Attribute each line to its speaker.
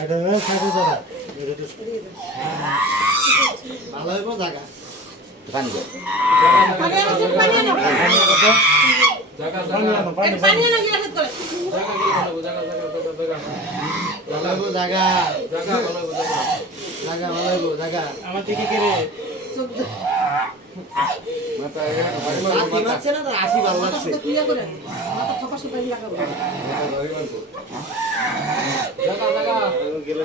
Speaker 1: এইটা ওই সাইড পরা
Speaker 2: ওর ভালো জায়গা
Speaker 1: जी